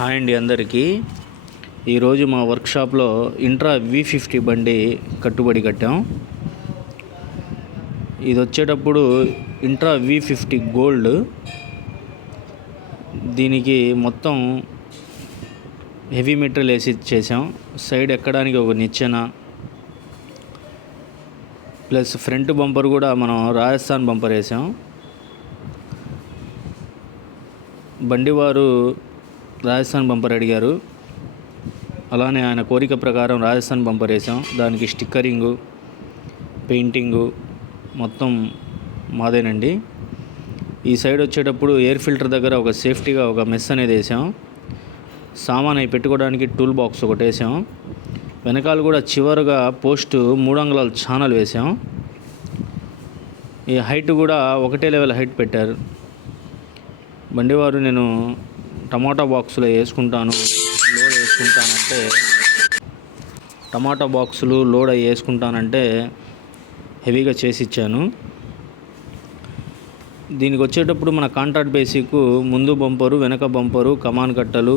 Hi అండి అందరికీ. ఈరోజు మా వర్క్షాప్లో ఇంట్రా వి ఫిఫ్టీ బండి కట్టుబడి కట్టాం. ఇది వచ్చేటప్పుడు ఇంట్రా వి ఫిఫ్టీ గోల్డ్. దీనికి మొత్తం హెవీ మెటీరియల్ వేసి చేసాం సైడ్ ఎక్కడానికి ఒక నిచ్చెన. ప్లస్ ఫ్రంట్ బంపర్ కూడా మనం రాజస్థాన్ బంపర్ వేసాం. బండి వారు రాజస్థాన్ బంపర్ అడిగారు. అలానే ఆయన కోరిక ప్రకారం రాజస్థాన్ బంపర్ వేసాం దానికి స్టిక్కరింగు పెయింటింగు మొత్తం మాదేనండి. ఈ సైడ్ వచ్చేటప్పుడు ఎయిర్ ఫిల్టర్ దగ్గర ఒక సేఫ్టీగా ఒక మెస్ అనేది వేసాం సామాన్ అవి పెట్టుకోవడానికి టూల్ బాక్స్ ఒకటి వేసాం వెనకాల కూడా చివరగా పోస్ట్ మూడు అంగుళాల ఛానల్ వేసాం ఈ హైట్ కూడా ఒకటే లెవెల్ హైట్ పెట్టారు. బండివారు నేను టమాటా బాక్సులో వేసుకుంటాను లోడ్ వేసుకుంటానంటే టమాటా బాక్సులు లోడ్ అయ్యి వేసుకుంటానంటే హెవీగా చేసి ఇచ్చాను. దీనికి వచ్చేటప్పుడు మన కాంట్రాక్ట్ బేసిక్ ముందు బంపరు వెనక బంపరు కమాన్ కట్టలు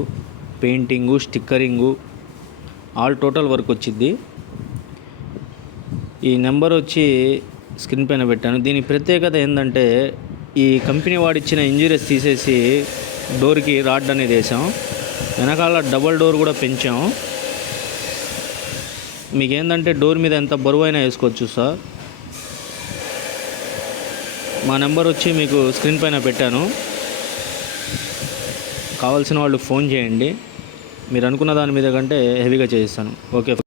painting stickering all total work వచ్చింది ఈ నెంబర్ వచ్చి స్క్రీన్ పైన పెట్టాను. దీని ప్రత్యేకత ఏంటంటే ఈ కంపెనీ వాడిచ్చిన ఇంజురీస్ తీసేసి డోర్కి రాడ్ అనేది వేసాం. వెనకాల డబల్ డోర్ కూడా పెంచాం. మీకు ఏంటంటే డోర్ మీద ఎంత బరువు అయినా వేసుకోవచ్చు సార్. మా నెంబర్ వచ్చి మీకు స్క్రీన్ పైన పెట్టాను. కావాల్సిన వాళ్ళు ఫోన్ చేయండి. మీరు అనుకున్న దాని మీద కంటే హెవీగా చేయిస్తాను. ఓకే.